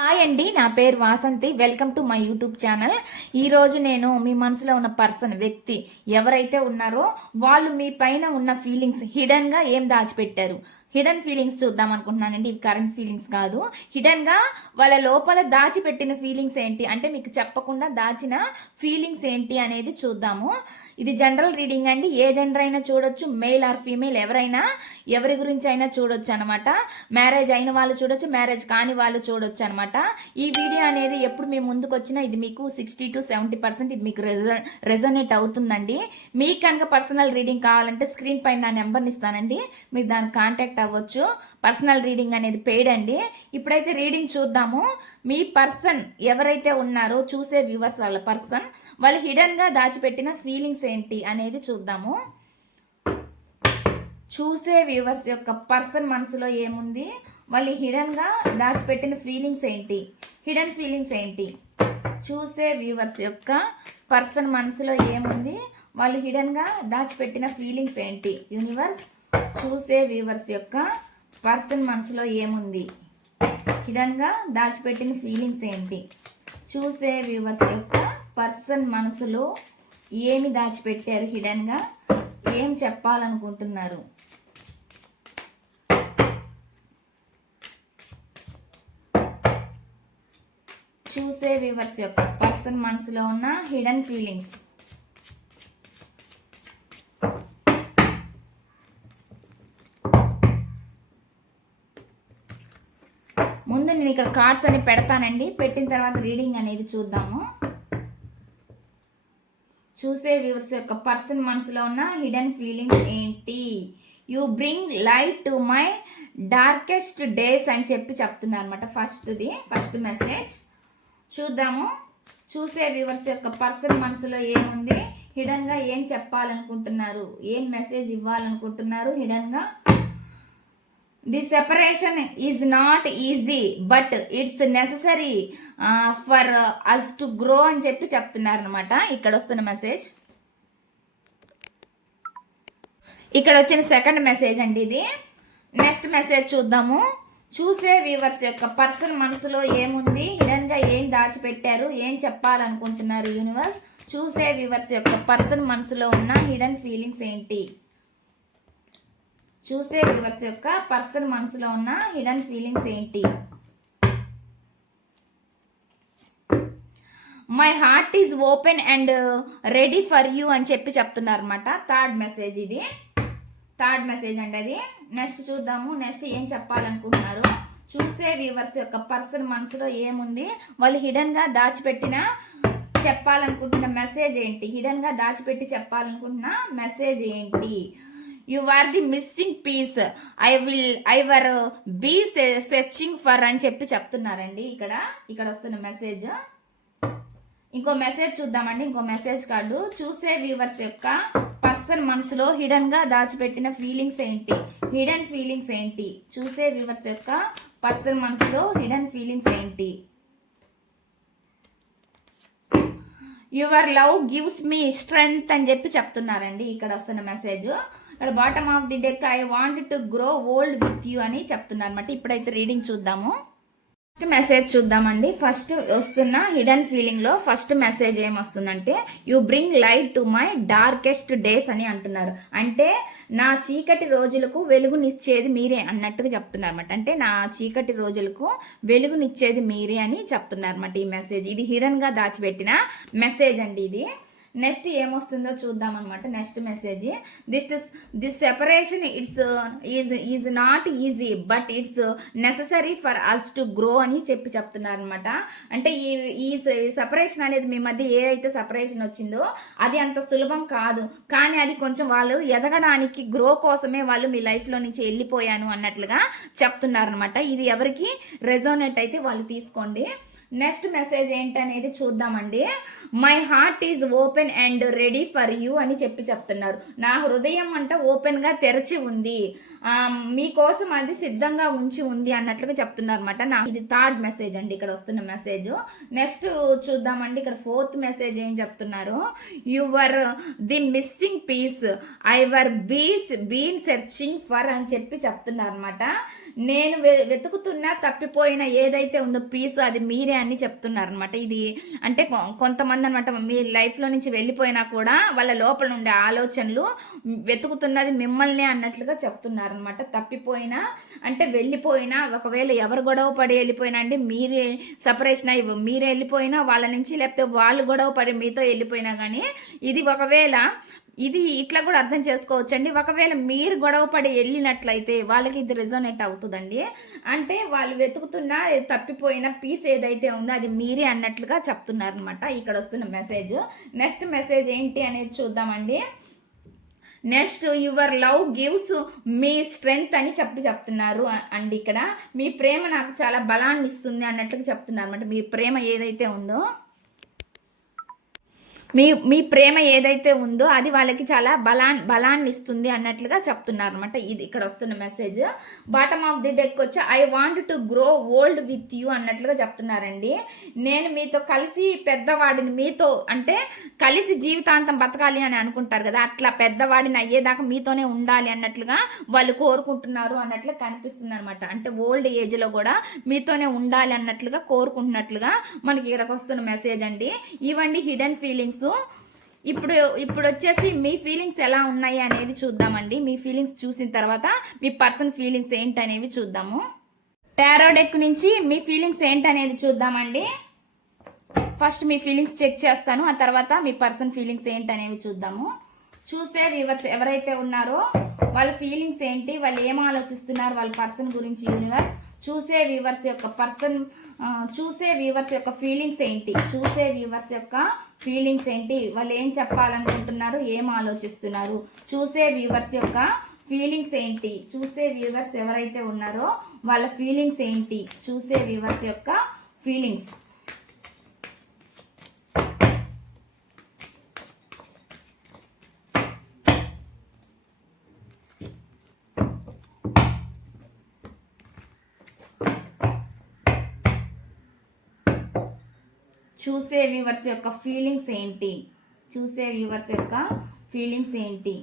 Hi అండి నా పేరు Vasanthi. Welcome to my YouTube channel. ఈరోజు నేను మీ మనసులో ఉన్న పర్సన్ వ్యక్తి ఎవరైతే ఉన్నారో వాళ్ళు మీ పైన ఉన్న ఫీలింగ్స్ హిడన్గా ఏం దాచిపెట్టారు? హిడెన్ ఫీలింగ్స్ చూద్దాం అనుకుంటున్నానండి. ఇవి కరెంట్ ఫీలింగ్స్ కాదు. హిడెన్గా వాళ్ళ లోపల దాచిపెట్టిన ఫీలింగ్స్ ఏంటి? అంటే మీకు చెప్పకుండా దాచిన ఫీలింగ్స్ ఏంటి అనేది చూద్దాము. ఇది జనరల్ రీడింగ్ అండి. ఏ జెండర్ అయినా చూడొచ్చు. మేల్ ఆర్ ఫీమేల్ ఎవరైనా ఎవరి గురించి అయినా చూడొచ్చు అనమాట మ్యారేజ్ అయిన వాళ్ళు చూడొచ్చు మ్యారేజ్ కాని వాళ్ళు చూడొచ్చు అనమాట ఈ వీడియో అనేది ఎప్పుడు మీ ముందుకు వచ్చినా ఇది మీకు సిక్స్టీ టు సెవెంటీ పర్సెంట్ ఇది మీకు రెజ రెజోనేట్ అవుతుందండి. మీకు కనుక పర్సనల్ రీడింగ్ కావాలంటే స్క్రీన్ పైన నా నెంబర్ని ఇస్తానండి. మీరు దాన్ని కాంటాక్ట్ అవ్వచ్చు. పర్సనల్ రీడింగ్ అనేది పెయిడ్ అండి. ఇప్పుడైతే రీడింగ్ చూద్దాము. మీ పర్సన్ ఎవరైతే ఉన్నారో చూసే వ్యూవర్స్ వాళ్ళ పర్సన్ వాళ్ళు హిడెన్గా దాచిపెట్టిన ఫీలింగ్స్ ఏంటి అనేది చూద్దాము. చూసే వ్యూవర్స్ యొక్క పర్సన్ మనసులో ఏముంది? వాళ్ళు హిడన్గా దాచిపెట్టిన ఫీలింగ్స్ ఏంటి? హిడెన్ ఫీలింగ్స్ ఏంటి? చూసే వ్యూవర్స్ యొక్క పర్సన్ మనసులో ఏముంది? వాళ్ళు హిడన్గా దాచిపెట్టిన ఫీలింగ్స్ ఏంటి? యూనివర్స్ చూసే వ్యూవర్స్ యొక్క పర్సన్ మనసులో ఏముంది? హిడన్గా దాచిపెట్టిన ఫీలింగ్స్ ఏంటి? చూసే వ్యూవర్స్ యొక్క పర్సన్ మనసులో ఏమి దాచిపెట్టారు హిడన్గా? ఏం చెప్పాలనుకుంటున్నారు? చూసే వ్యూవర్స్ యొక్క పర్సన్ మనసులో ఉన్న హిడెన్ ఫీలింగ్స్ ముందు నేను ఇక్కడ కార్డ్స్ అని పెడతానండి. పెట్టిన తర్వాత రీడింగ్ అనేది చూద్దాము. చూసే వ్యూవర్స్ యొక్క పర్సన్ మనసులో ఉన్న హిడెన్ ఫీలింగ్స్ ఏంటి? You bring light to my darkest days అని చెప్పి చెప్తున్నారు అనమాట ఫస్ట్ది ఫస్ట్ మెసేజ్ చూద్దాము. చూసే వ్యూవర్స్ యొక్క పర్సన్ మనసులో ఏముంది? హిడన్గా ఏం చెప్పాలనుకుంటున్నారు? ఏం మెసేజ్ ఇవ్వాలనుకుంటున్నారు? హిడన్గా the separation is not easy but it's necessary for us to grow అని చెప్పి చెప్తున్నారు అనమాట ఇక్కడ వస్తున్న మెసేజ్. ఇక్కడ వచ్చిన సెకండ్ మెసేజ్ అండి ఇది. నెక్స్ట్ మెసేజ్ చూద్దాము. చూసే వ్యూవర్స్ యొక్క పర్సన్ మనసులో ఏముంది? హిడన్గా ఏం దాచిపెట్టారు? ఏం చెప్పాలనుకుంటున్నారు యూనివర్స్ చూసే వ్యూవర్స్ యొక్క పర్సన్ మనసులో ఉన్న హిడెన్ ఫీలింగ్స్ ఏంటి? చూసే వ్యూవర్స్ యొక్క పర్సన్ మనసులో ఉన్న హిడెన్ ఫీలింగ్స్ ఏంటి? My heart is open and ready for you అని చెప్పి చెప్తున్నారు అనమాట థర్డ్ మెసేజ్ ఇది. థర్డ్ మెసేజ్ అండి అది. నెక్స్ట్ చూద్దాము. నెక్స్ట్ ఏం చెప్పాలనుకుంటున్నారు? చూసే వ్యూవర్స్ యొక్క పర్సన్ మనసులో ఏముంది? వాళ్ళు హిడన్గా దాచిపెట్టిన చెప్పాలనుకుంటున్న మెసేజ్ ఏంటి? హిడన్గా దాచిపెట్టి చెప్పాలనుకుంటున్న మెసేజ్ ఏంటి? You are the missing piece I will I were be searching for అని చెప్పి చెప్తున్నారండి. ఇక్కడ ఇక్కడ వస్తున్న మెసేజ్. ఇంకో మెసేజ్ చూద్దామండి. ఇంకో మెసేజ్ కార్డు. చూసే వ్యూవర్స్ యొక్క పర్సన్ మనసులో హిడన్గా దాచిపెట్టిన ఫీలింగ్స్ ఏంటి? హిడెన్ ఫీలింగ్స్ ఏంటి? చూసే వ్యూవర్స్ యొక్క పర్సన్ మనసులో హిడెన్ ఫీలింగ్స్ ఏంటి? Your love gives me strength అని చెప్పి చెప్తున్నారండి ఇక్కడ వస్తున్న మెసేజ్ ఇక్కడ bottom of the deck I want to grow old with you అని చెప్తున్నారు అనమాట ఇప్పుడైతే రీడింగ్ చూద్దాము. ఫస్ట్ మెసేజ్ చూద్దామండి. ఫస్ట్ వస్తున్న హిడెన్ ఫీలింగ్లో ఫస్ట్ మెసేజ్ ఏమొస్తుందంటే you bring light to my darkest days అని అంటున్నారు. అంటే నా చీకటి రోజులకు వెలుగునిచ్చేది మీరే అన్నట్టుగా చెప్తున్నారు అనమాట అంటే నా చీకటి రోజులకు వెలుగునిచ్చేది మీరే అని చెప్తున్నారు అనమాట ఈ మెసేజ్ ఇది హిడెన్గా దాచిపెట్టిన మెసేజ్ అండి ఇది. నెక్స్ట్ ఏమొస్తుందో చూద్దాం అనమాట next message. This this separation it's is is not easy but it's necessary for us to grow అని చెప్పి చెప్తున్నారు అనమాట అంటే ఈ ఈ సెపరేషన్ అనేది మీ మధ్య ఏదైతే సెపరేషన్ వచ్చిందో అది అంత సులభం కాదు. కానీ అది కొంచెం వాళ్ళు ఎదగడానికి గ్రో కోసమే వాళ్ళు మీ లైఫ్లో నుంచి వెళ్ళిపోయాను అన్నట్లుగా చెప్తున్నారనమాట ఇది ఎవరికి రెజోనేట్ అయితే వాళ్ళు తీసుకోండి. నెక్స్ట్ మెసేజ్ ఏంటనేది చూద్దామండి. My heart is open and ready for you అని చెప్పి చెప్తున్నారు. నా హృదయం అంట ఓపెన్గా తెరచి ఉంది. మీకోసం అది సిద్ధంగా ఉంచి ఉంది అన్నట్లుగా చెప్తున్నారు అనమాట నా ఇది థర్డ్ మెసేజ్ అండి ఇక్కడ వస్తున్న మెసేజ్. నెక్స్ట్ చూద్దామండి. ఇక్కడ ఫోర్త్ మెసేజ్ ఏం చెప్తున్నారు? Your the missing piece I were bees been searching for అని చెప్పి చెప్తున్నారు అనమాట నేను వె- వెతుకుతున్న తప్పిపోయిన ఏదైతే ఉందో పీస్ అది మీరే అని చెప్తున్నారు అనమాట ఇది అంటే కొ- కొంతమంది అనమాట మీ లైఫ్లో నుంచి వెళ్ళిపోయినా కూడా వాళ్ళ లోపల ఉండే ఆలోచనలు వెతుకుతున్నది మిమ్మల్ని అన్నట్లుగా చెప్తున్నారు అనమాట తప్పిపోయినా అంటే వెళ్ళిపోయినా ఒకవేళ ఎవరు గొడవ పడి వెళ్ళిపోయినా అంటే మీరే సపరేషన్ అయ్యి మీరే వెళ్ళిపోయినా వాళ్ళ నుంచి లేకపోతే వాళ్ళు గొడవ పడి మీతో వెళ్ళిపోయినా కానీ ఇది ఒకవేళ ఇది ఇట్లా కూడా అర్థం చేసుకోవచ్చండి. ఒకవేళ మీరు గొడవ పడి వెళ్ళినట్లయితే వాళ్ళకి ఇది రిజోనేట్ అవుతుందండి. అంటే వాళ్ళు వెతుకుతున్న తప్పిపోయిన పీస్ ఏదైతే ఉందో అది మీరే అన్నట్లుగా చెప్తున్నారు అనమాట ఇక్కడ వస్తున్న మెసేజ్ నెక్స్ట్ మెసేజ్ ఏంటి అనేది చూద్దామండి. Next your love gives me strength అని చెప్పి చెప్తున్నారు అండి ఇక్కడ. మీ ప్రేమ నాకు చాలా బలాన్ని ఇస్తుంది అన్నట్లుగా చెప్తున్నారు అనమాట మీ ప్రేమ ఏదైతే ఉందో. మీ మీ ప్రేమ ఏదైతే ఉందో అది వాళ్ళకి చాలా బలా బలాన్ని ఇస్తుంది అన్నట్లుగా చెప్తున్నారు అనమాట ఇది ఇక్కడ వస్తున్న message. Bottom of the deck వచ్చి I want to grow old with you అన్నట్లుగా చెప్తున్నారండి. నేను మీతో కలిసి పెద్దవాడిని మీతో అంటే కలిసి జీవితాంతం బతకాలి అని అనుకుంటారు కదా అట్లా పెద్దవాడిని అయ్యేదాకా మీతోనే ఉండాలి అన్నట్లుగా వాళ్ళు కోరుకుంటున్నారు అన్నట్లు కనిపిస్తుంది అనమాట అంటే ఓల్డ్ ఏజ్లో కూడా మీతోనే ఉండాలి అన్నట్లుగా కోరుకుంటున్నట్లుగా మనకి ఇక్కడికి వస్తున్న మెసేజ్ అండి. ఇవండి హిడెన్ ఫీలింగ్స్ ఇప్పుడు ఇప్పుడు వచ్చేసి మీ ఫీలింగ్స్ ఎలా ఉన్నాయి అనేది చూద్దామండి. మీ ఫీలింగ్స్ చూసిన తర్వాత మీ పర్సన్ ఫీలింగ్స్ ఏంటి అనేవి చూద్దాము. టారో డెక్ నుంచి మీ ఫీలింగ్స్ ఏంటి అనేది చూద్దామండి. ఫస్ట్ మీ ఫీలింగ్స్ చెక్ చేస్తాను ఆ తర్వాత మీ పర్సన్ ఫీలింగ్స్ ఏంటి అనేవి చూద్దాము. చూసే వ్యూవర్స్ ఎవరైతే ఉన్నారో వాళ్ళ ఫీలింగ్స్ ఏంటి వాళ్ళు ఏం ఆలోచిస్తున్నారు వాళ్ళ పర్సన్ గురించి యూనివర్స్ చూసే వ్యూవర్స్ యొక్క పర్సన్ చూసే వ్యూవర్స్ యొక్క ఫీలింగ్స్ ఏంటి చూసే వ్యూవర్స్ యొక్క ఫీలింగ్స్ ఏంటి వాళ్ళు ఏం చెప్పాలనుకుంటున్నారు ఏం ఆలోచిస్తున్నారు చూసే వ్యూవర్స్ యొక్క ఫీలింగ్స్ ఏంటి చూసే వ్యూవర్స్ ఎవరైతే ఉన్నారో వాళ్ళ ఫీలింగ్స్ ఏంటి చూసే వ్యూవర్స్ యొక్క ఫీలింగ్స్. చూసే వ్యూవర్స్ యొక్క ఫీలింగ్స్ ఏంటి? చూసే వ్యూవర్స్ యొక్క ఫీలింగ్స్ ఏంటి?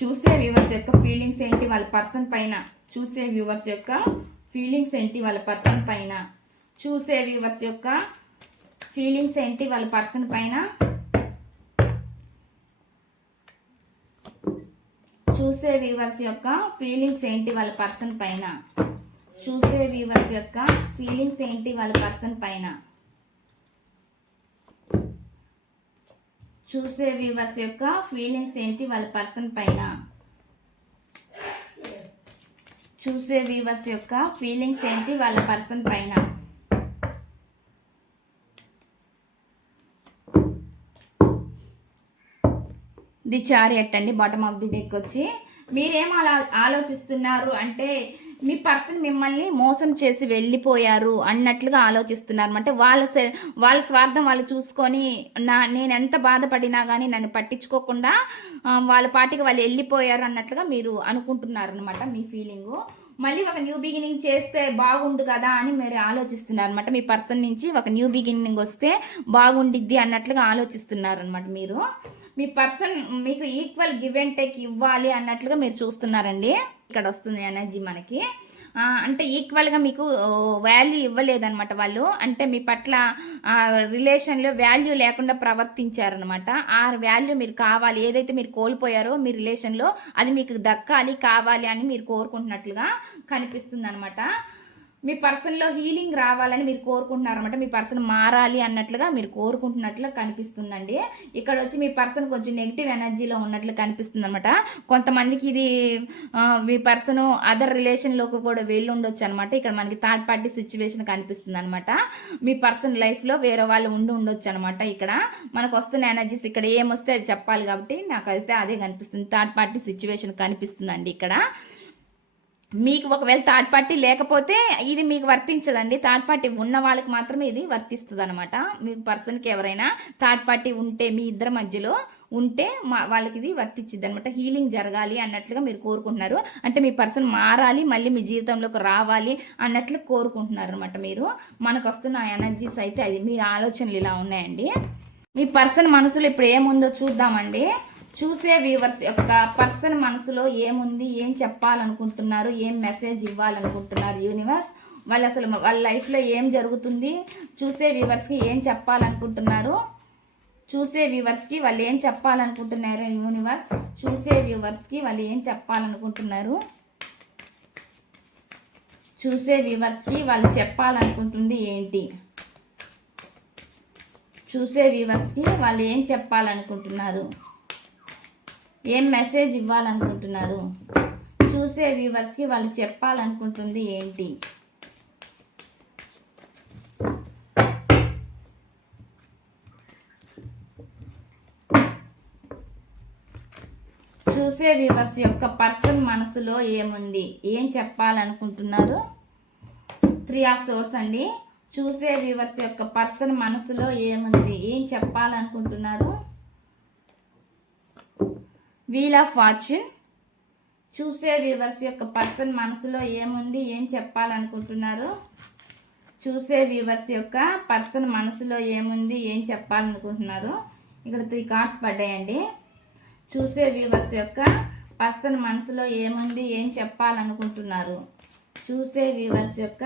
చూసే వ్యూవర్స్ యొక్క ఫీలింగ్స్ ఏంటి వాళ్ళ పర్సన్ పైన? చూసే వ్యూవర్స్ యొక్క ఫీలింగ్స్ ఏంటి వాళ్ళ పర్సన్ పైన? చూసే వ్యూవర్స్ యొక్క ఫీలింగ్స్ ఏంటి వాళ్ళ పర్సన్ పైన? చూసే వ్యూవర్స్ యొక్క ఫీలింగ్స్ ఏంటి వాళ్ళ పర్సన్ పైన? చూసే వ్యూవర్స్ యొక్క ఫీలింగ్స్ ఏంటి వాళ్ళ పర్సన్ పైన? చూసే వ్యూవర్స్ యొక్క ఫీలింగ్స్ ఏంటి వాళ్ళ పర్సన్ పైన? చూసే వ్యూవర్స్ యొక్క ఫీలింగ్స్ ఏంటి వాళ్ళ పర్సన్ పైన? ది చారియట్ అండి బాటమ్ ఆఫ్ ది డెక్ వచ్చి. మీరేం అలా ఆలోచిస్తున్నారు? అంటే మీ పర్సన్ మిమ్మల్ని మోసం చేసి వెళ్ళిపోయారు అన్నట్లుగా ఆలోచిస్తున్నారు. అంటే వాళ్ళ వాళ్ళ స్వార్థం వాళ్ళు చూసుకొని నా నేను ఎంత బాధపడినా కానీ నన్ను పట్టించుకోకుండా వాళ్ళ పాటికి వాళ్ళు వెళ్ళిపోయారు అన్నట్లుగా మీరు అనుకుంటున్నారు అనమాట మీ ఫీలింగు. మళ్ళీ ఒక న్యూ బిగినింగ్ చేస్తే బాగుండు కదా అని మీరు ఆలోచిస్తున్నారు అనమాట మీ పర్సన్ నుంచి ఒక న్యూ బిగినింగ్ వస్తే బాగుండిద్ది అన్నట్లుగా ఆలోచిస్తున్నారు అనమాట మీరు. మీ పర్సన్ మీకు ఈక్వల్ గివ్ అండ్ టేక్ ఇవ్వాలి అన్నట్లుగా మీరు చూస్తున్నారండి. ఇక్కడ వస్తుంది ఎనర్జీ మనకి. అంటే ఈక్వల్గా మీకు వాల్యూ ఇవ్వలేదన్నమాట వాళ్ళు. అంటే మీ పట్ల రిలేషన్లో వాల్యూ లేకుండా ప్రవర్తించారనమాట ఆ వాల్యూ మీరు కావాలి ఏదైతే మీరు కోల్పోయారో మీ రిలేషన్లో అది మీకు దక్కాలి కావాలి అని మీరు కోరుకుంటున్నట్లుగా కనిపిస్తుంది అనమాట మీ పర్సన్లో హీలింగ్ రావాలని మీరు కోరుకుంటున్నారనమాట మీ పర్సన్ మారాలి అన్నట్లుగా మీరు కోరుకుంటున్నట్లు కనిపిస్తుందండి. ఇక్కడ వచ్చి మీ పర్సన్ కొంచెం నెగిటివ్ ఎనర్జీలో ఉన్నట్లు కనిపిస్తుంది అనమాట కొంతమందికి ఇది మీ పర్సన్ అదర్ రిలేషన్లోకి కూడా వెళ్ళి ఉండొచ్చు అనమాట ఇక్కడ మనకి థర్డ్ పార్టీ సిచ్యువేషన్ కనిపిస్తుంది అనమాట మీ పర్సన్ లైఫ్లో వేరే వాళ్ళు ఉండి ఉండొచ్చు అనమాట ఇక్కడ. మనకు వస్తున్న ఎనర్జీస్ ఇక్కడ ఏమొస్తే అది చెప్పాలి కాబట్టి నాకైతే అదే కనిపిస్తుంది. థర్డ్ పార్టీ సిచ్యువేషన్ కనిపిస్తుందండి ఇక్కడ. మీకు ఒకవేళ థర్డ్ పార్టీ లేకపోతే ఇది మీకు వర్తించదండి. థర్డ్ పార్టీ ఉన్న వాళ్ళకి మాత్రమే ఇది వర్తిస్తుంది అనమాట మీ పర్సన్కి ఎవరైనా థర్డ్ పార్టీ ఉంటే మీ ఇద్దరి మధ్యలో ఉంటే మా వాళ్ళకి ఇది వర్తించిద్ది అనమాట హీలింగ్ జరగాలి అన్నట్లుగా మీరు కోరుకుంటున్నారు. అంటే మీ పర్సన్ మారాలి మళ్ళీ మీ జీవితంలోకి రావాలి అన్నట్లు కోరుకుంటున్నారు అనమాట మీరు. మనకు వస్తున్న ఎనర్జీస్ అయితే అది మీ ఆలోచనలు ఇలా ఉన్నాయండి. మీ పర్సన్ మనసులో ఇప్పుడు ఏముందో చూద్దామండి. చూసే వ్యూవర్స్ యొక్క పర్సన్ మనసులో ఏముంది ఏం చెప్పాలనుకుంటున్నారు ఏం మెసేజ్ ఇవ్వాలనుకుంటున్నారు యూనివర్స్? వాళ్ళు అసలు వాళ్ళ లైఫ్లో ఏం జరుగుతుంది? చూసే వ్యూవర్స్కి ఏం చెప్పాలనుకుంటున్నారు? చూసే వ్యూవర్స్కి వాళ్ళు ఏం చెప్పాలనుకుంటున్నారు యూనివర్స్? చూసే వ్యూవర్స్కి వాళ్ళు ఏం చెప్పాలనుకుంటున్నారు? చూసే వ్యూవర్స్కి వాళ్ళు చెప్పాలనుకుంటుంది ఏంటి? చూసే వ్యూవర్స్కి వాళ్ళు ఏం చెప్పాలనుకుంటున్నారు? ఏం మెసేజ్ ఇవ్వాలనుకుంటున్నారు? చూసే వ్యూవర్స్కి వాళ్ళు చెప్పాలనుకుంటుంది ఏంటి? చూసే వ్యూవర్స్ యొక్క పర్సన్ మనసులో ఏముంది? ఏం చెప్పాలనుకుంటున్నారు? త్రీ ఆఫ్ సోర్స్ అండి. చూసే వ్యూవర్స్ యొక్క పర్సన్ మనసులో ఏముంది? ఏం చెప్పాలనుకుంటున్నారు? వీల్ ఆఫ్ ఫార్చ్యూన్ చూసే వ్యూవర్స్ యొక్క పర్సన్ మనసులో ఏముంది ఏం చెప్పాలనుకుంటున్నారు? చూసే వ్యూవర్స్ యొక్క పర్సన్ మనసులో ఏముంది ఏం చెప్పాలనుకుంటున్నారు? ఇక్కడ త్రీ కార్డ్స్ పడ్డాయండి. చూసే వ్యూవర్స్ యొక్క పర్సన్ మనసులో ఏముంది ఏం చెప్పాలనుకుంటున్నారు? చూసే వ్యూవర్స్ యొక్క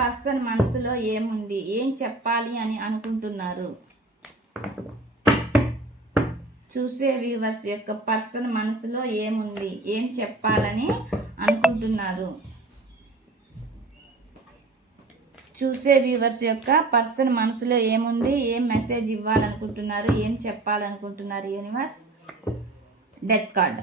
పర్సన్ మనసులో ఏముంది ఏం చెప్పాలి అని అనుకుంటున్నారు? చూసే వ్యూవర్స్ యొక్క పర్సన్ మనసులో ఏముంది? ఏం చెప్పాలని అనుకుంటున్నారు? చూసే వ్యూవర్స్ యొక్క పర్సన్ మనసులో ఏముంది? ఏం మెసేజ్ ఇవ్వాలనుకుంటున్నారు? ఏం చెప్పాలనుకుంటున్నారు? యూనివర్స్? Death card.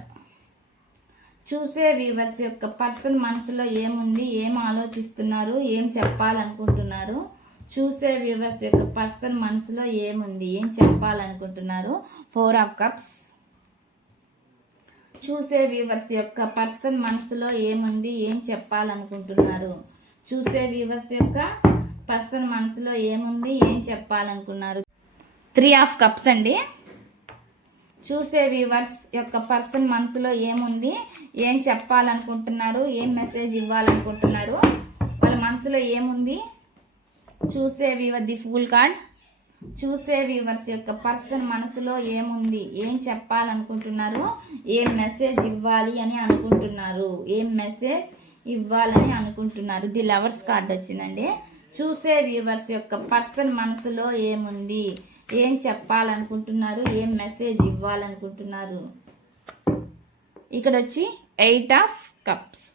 చూసే వ్యూవర్స్ యొక్క పర్సన్ మనసులో ఏముంది? ఏం ఆలోచిస్తున్నారు? ఏం చెప్పాలనుకుంటున్నారు? చూసే వ్యూవర్స్ యొక్క పర్సన్ మనసులో ఏముంది? ఏం చెప్పాలనుకుంటున్నారు? Four of cups. చూసే వ్యూవర్స్ యొక్క పర్సన్ మనసులో ఏముంది? ఏం చెప్పాలనుకుంటున్నారు? చూసే వ్యూవర్స్ యొక్క పర్సన్ మనసులో ఏముంది? ఏం చెప్పాలనుకున్నారు? త్రీ ఆఫ్ కప్స్ అండి. చూసే వ్యూవర్స్ యొక్క పర్సన్ మనసులో ఏముంది? ఏం చెప్పాలనుకుంటున్నారు? ఏం మెసేజ్ ఇవ్వాలనుకుంటున్నారు? వాళ్ళ మనసులో ఏముంది? చూసే వ్యూవర్ ది ఫుల్ కార్డ్ చూసే వ్యూవర్స్ యొక్క పర్సన్ మనసులో ఏముంది? ఏం చెప్పాలనుకుంటున్నారు? ఏం మెసేజ్ ఇవ్వాలి అని అనుకుంటున్నారు? ఏం మెసేజ్ ఇవ్వాలని అనుకుంటున్నారు? ది లవర్స్ కార్డ్ వచ్చిందండి. చూసే వ్యూవర్స్ యొక్క పర్సన్ మనసులో ఏముంది? ఏం చెప్పాలనుకుంటున్నారు? ఏం మెసేజ్ ఇవ్వాలనుకుంటున్నారు? ఇక్కడ వచ్చి eight of cups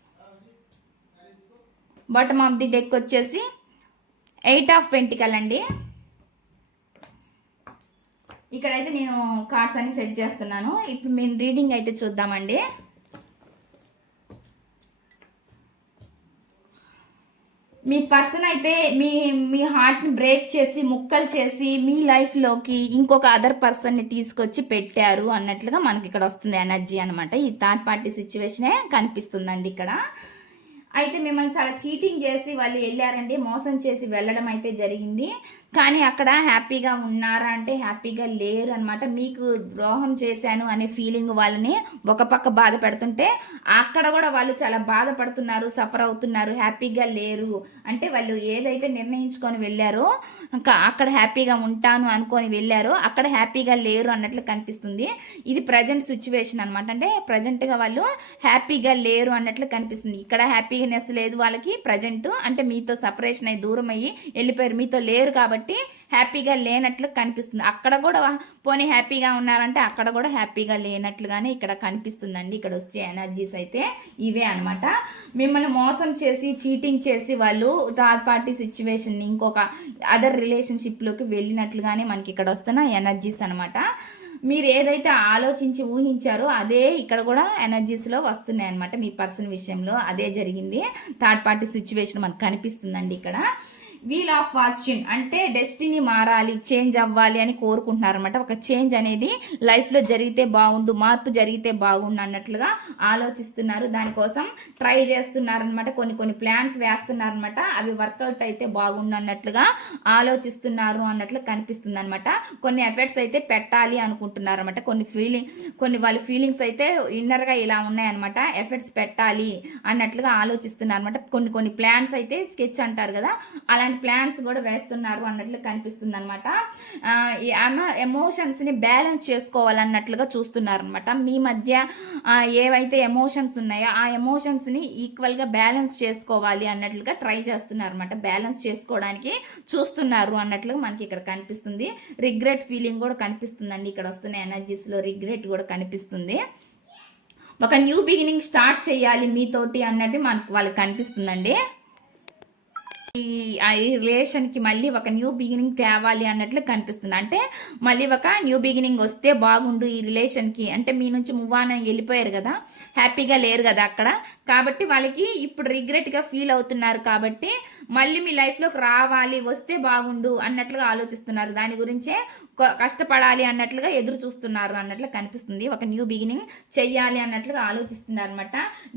bottom of the deck వచ్చేసి ఎయిట్ ఆఫ్ పెంటికల్ అండి. ఇక్కడైతే నేను కార్డ్స్ అన్ని సెట్ చేస్తున్నాను. ఇప్పుడు మేము రీడింగ్ అయితే చూద్దామండి. మీ పర్సన్ అయితే మీ మీ హార్ట్ని బ్రేక్ చేసి ముక్కలు చేసి మీ లైఫ్లోకి ఇంకొక అదర్ పర్సన్ని తీసుకొచ్చి పెట్టారు అన్నట్లుగా మనకి ఇక్కడ వస్తుంది ఎనర్జీ అనమాట ఈ థర్డ్ పార్టీ సిచ్యువేషనే కనిపిస్తుందండి ఇక్కడ. అయితే మిమ్మల్ని చాలా చీటింగ్ చేసి వాళ్ళు వెళ్ళారండి మోసం చేసి వెళ్ళడం అయితే జరిగింది. కానీ అక్కడ హ్యాపీగా ఉన్నారా అంటే హ్యాపీగా లేరు అనమాట మీకు ద్రోహం చేశాను అనే ఫీలింగ్ వాళ్ళని ఒక పక్క బాధ పెడుతుంటే అక్కడ కూడా వాళ్ళు చాలా బాధపడుతున్నారు సఫర్ అవుతున్నారు హ్యాపీగా లేరు. అంటే వాళ్ళు ఏదైతే నిర్ణయించుకొని వెళ్ళారో ఇంకా అక్కడ హ్యాపీగా ఉంటాను అనుకొని వెళ్ళారో అక్కడ హ్యాపీగా లేరు అన్నట్లు కనిపిస్తుంది. ఇది ప్రజెంట్ సిచ్యువేషన్ అనమాట అంటే ప్రజెంట్గా వాళ్ళు హ్యాపీగా లేరు అన్నట్లు కనిపిస్తుంది. ఇక్కడ హ్యాపీనెస్ లేదు వాళ్ళకి ప్రజెంట్ అంటే మీతో సపరేషన్ అయ్యి దూరం అయ్యి వెళ్ళిపోయారు. మీతో లేరు కాబట్టి కాబట్టి హ్యాపీగా లేనట్లు కనిపిస్తుంది. అక్కడ కూడా పోనీ హ్యాపీగా ఉన్నారంటే అక్కడ కూడా హ్యాపీగా లేనట్లుగానే ఇక్కడ కనిపిస్తుందండి. ఇక్కడ వచ్చే ఎనర్జీస్ అయితే ఇవే అనమాట మిమ్మల్ని మోసం చేసి చీటింగ్ చేసి వాళ్ళు థర్డ్ పార్టీ సిచ్యువేషన్ ఇంకొక అదర్ రిలేషన్షిప్లోకి వెళ్ళినట్లుగానే మనకి ఇక్కడ వస్తున్న ఎనర్జీస్ అనమాట మీరు ఏదైతే ఆలోచించి ఊహించారో అదే ఇక్కడ కూడా ఎనర్జీస్లో వస్తున్నాయి అనమాట మీ పర్సన్ విషయంలో. అదే జరిగింది. థర్డ్ పార్టీ సిచ్యువేషన్ మనకు కనిపిస్తుందండి ఇక్కడ. వీల్ ఆఫ్ ఫార్చ్యూన్ అంటే డెస్టినీ మారాలి చేంజ్ అవ్వాలి అని కోరుకుంటున్నారు అనమాట ఒక చేంజ్ అనేది లైఫ్లో జరిగితే బాగుండు మార్పు జరిగితే బాగుండు అన్నట్లుగా ఆలోచిస్తున్నారు. దానికోసం ట్రై చేస్తున్నారనమాట కొన్ని కొన్ని ప్లాన్స్ వేస్తున్నారనమాట అవి వర్కౌట్ అయితే బాగుండు అన్నట్లుగా ఆలోచిస్తున్నారు అన్నట్లు కనిపిస్తుంది అనమాట కొన్ని ఎఫర్ట్స్ అయితే పెట్టాలి అనుకుంటున్నారు అనమాట కొన్ని ఫీలింగ్ కొన్ని వాళ్ళ ఫీలింగ్స్ అయితే ఇన్నర్గా ఇలా ఉన్నాయన్నమాట. ఎఫర్ట్స్ పెట్టాలి అన్నట్లుగా ఆలోచిస్తున్నారు అనమాట కొన్ని కొన్ని ప్లాన్స్ అయితే స్కెచ్ అంటారు కదా అలాంటి అలాంటి ప్లాన్స్ కూడా వేస్తున్నారు అన్నట్లు కనిపిస్తుంది అనమాట అన్న ఎమోషన్స్ని బ్యాలెన్స్ చేసుకోవాలన్నట్లుగా చూస్తున్నారు అనమాట మీ మధ్య ఏవైతే ఎమోషన్స్ ఉన్నాయో ఆ ఎమోషన్స్ని ఈక్వల్గా బ్యాలెన్స్ చేసుకోవాలి అన్నట్లుగా ట్రై చేస్తున్నారు అనమాట బ్యాలెన్స్ చేసుకోవడానికి చూస్తున్నారు అన్నట్లుగా మనకి ఇక్కడ కనిపిస్తుంది. రిగ్రెట్ ఫీలింగ్ కూడా కనిపిస్తుందండి. ఇక్కడ వస్తున్న ఎనర్జీస్లో రిగ్రెట్ కూడా కనిపిస్తుంది. ఒక న్యూ బిగినింగ్ స్టార్ట్ చేయాలి మీతోటి అన్నది మనకు వాళ్ళకి కనిపిస్తుందండి. ఈ ఆ ఈ రిలేషన్కి మళ్ళీ ఒక న్యూ బిగినింగ్ తేవాలి అన్నట్లు కనిపిస్తుంది. అంటే మళ్ళీ ఒక న్యూ బిగినింగ్ వస్తే బాగుండు ఈ రిలేషన్కి అంటే మీ నుంచి మూవ్ ఆన్ వెళ్ళిపోయారు కదా హ్యాపీగా లేరు కదా అక్కడ. కాబట్టి వాళ్ళకి ఇప్పుడు రిగ్రెట్గా ఫీల్ అవుతున్నారు కాబట్టి మళ్ళీ మీ లైఫ్లోకి రావాలి వస్తే బాగుండు అన్నట్లుగా ఆలోచిస్తున్నారు. దాని గురించే కష్టపడాలి అన్నట్లుగా ఎదురు చూస్తున్నారు అన్నట్లు కనిపిస్తుంది. ఒక న్యూ బిగినింగ్ చెయ్యాలి అన్నట్లుగా ఆలోచిస్తున్నారు అనమాట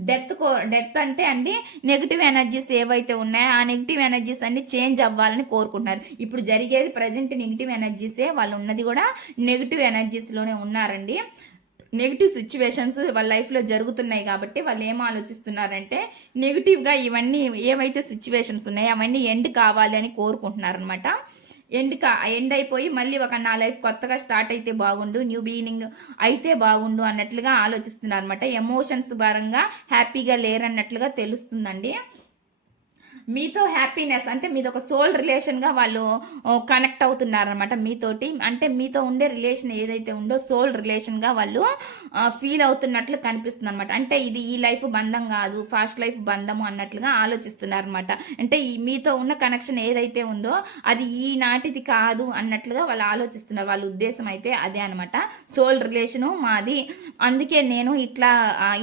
డెత్ కో డెత్ అంటే అండి నెగిటివ్ ఎనర్జీస్ ఏవైతే ఉన్నాయో ఆ నెగిటివ్ ఎనర్జీస్ అన్ని చేంజ్ అవ్వాలని కోరుకుంటున్నారు. ఇప్పుడు జరిగేది ప్రజెంట్ నెగిటివ్ ఎనర్జీసే వాళ్ళు ఉన్నది కూడా నెగిటివ్ ఎనర్జీస్లోనే ఉన్నారండి. నెగిటివ్ సిచ్యువేషన్స్ వాళ్ళ లైఫ్లో జరుగుతున్నాయి కాబట్టి వాళ్ళు ఏం ఆలోచిస్తున్నారంటే నెగిటివ్గా ఇవన్నీ ఏవైతే సిచ్యువేషన్స్ ఉన్నాయో అవన్నీ ఎండ్ కావాలి అని కోరుకుంటున్నారనమాట ఎండ్ కా ఎండ్ అయిపోయి మళ్ళీ ఒక నా లైఫ్ కొత్తగా స్టార్ట్ అయితే బాగుండు న్యూ బిగినింగ్ అయితే బాగుండు అన్నట్లుగా ఆలోచిస్తున్నారు అనమాట ఎమోషన్స్ పరంగా హ్యాపీగా లేరన్నట్లుగా తెలుస్తుందండి. మీతో హ్యాపీనెస్ అంటే మీది ఒక సోల్ రిలేషన్గా వాళ్ళు కనెక్ట్ అవుతున్నారు అనమాట మీతోటి. అంటే మీతో ఉండే రిలేషన్ ఏదైతే ఉందో సోల్ రిలేషన్గా వాళ్ళు ఫీల్ అవుతున్నట్లు కనిపిస్తుంది అనమాట అంటే ఇది ఈ లైఫ్ బంధం కాదు ఫాస్ట్ లైఫ్ బంధము అన్నట్లుగా ఆలోచిస్తున్నారు అనమాట అంటే ఈ మీతో ఉన్న కనెక్షన్ ఏదైతే ఉందో అది ఈ నాటిది కాదు అన్నట్లుగా వాళ్ళు ఆలోచిస్తున్నారు. వాళ్ళ ఉద్దేశం అయితే అదే అనమాట సోల్ రిలేషను మాది. అందుకే నేను ఇట్లా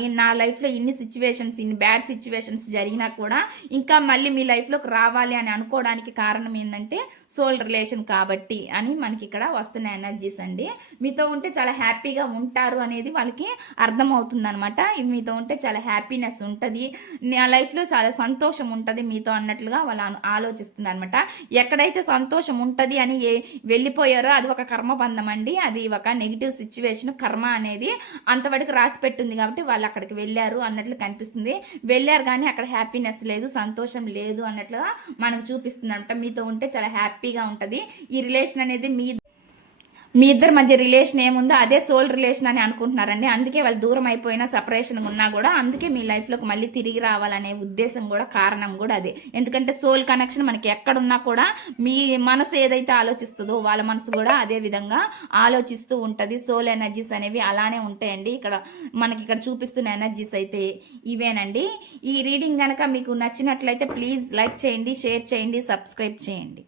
ఈ నా లైఫ్లో ఇన్ని సిచ్యువేషన్స్ ఇన్ని బ్యాడ్ సిచ్యువేషన్స్ జరిగినా కూడా ఇంకా మళ్ళీ మీ లైఫ్లోకి రావాలి అని అనుకోవడానికి కారణం ఏంటంటే సోల్ రిలేషన్ కాబట్టి అని మనకి ఇక్కడ వస్తున్న ఎనర్జీస్ అండి. మీతో ఉంటే చాలా హ్యాపీగా ఉంటారు అనేది వాళ్ళకి అర్థమవుతుంది అనమాట మీతో ఉంటే చాలా హ్యాపీనెస్ ఉంటుంది. నా లైఫ్లో చాలా సంతోషం ఉంటుంది మీతో అన్నట్లుగా వాళ్ళు ఆలోచిస్తున్నారు అనమాట ఎక్కడైతే సంతోషం ఉంటుంది అని ఏ వెళ్ళిపోయారో అది ఒక కర్మబంధం అండి. అది ఒక నెగిటివ్ సిచ్యువేషన్ కర్మ అనేది అంతవరకు రాసి పెట్టింది కాబట్టి వాళ్ళు అక్కడికి వెళ్ళారు అన్నట్లు కనిపిస్తుంది. వెళ్ళారు కానీ అక్కడ హ్యాపీనెస్ లేదు సంతోషం లేదు. లేదు అన్నట్లుగా మనకు చూపిస్తుంది అనమాట మీతో ఉంటే చాలా హ్యాపీగా ఉంటుంది. ఈ రిలేషన్ అనేది మీ మీ ఇద్దరు మధ్య రిలేషన్ ఏముందో అదే సోల్ రిలేషన్ అని అనుకుంటున్నారండి. అందుకే వాళ్ళు దూరం అయిపోయినా సపరేషన్ ఉన్నా కూడా అందుకే మీ లైఫ్లోకి మళ్ళీ తిరిగి రావాలనే ఉద్దేశం కూడా కారణం కూడా అదే. ఎందుకంటే సోల్ కనెక్షన్ మనకి ఎక్కడున్నా కూడా మీ మనసు ఏదైతే ఆలోచిస్తుందో వాళ్ళ మనసు కూడా అదే విధంగా ఆలోచిస్తూ ఉంటుంది. సోల్ ఎనర్జీస్ అనేవి అలానే ఉంటాయండి. ఇక్కడ మనకి ఇక్కడ చూపిస్తున్న ఎనర్జీస్ అయితే ఇవేనండి. ఈ రీడింగ్ కనుక మీకు నచ్చినట్లయితే ప్లీజ్ లైక్ చేయండి షేర్ చేయండి సబ్స్క్రైబ్ చేయండి.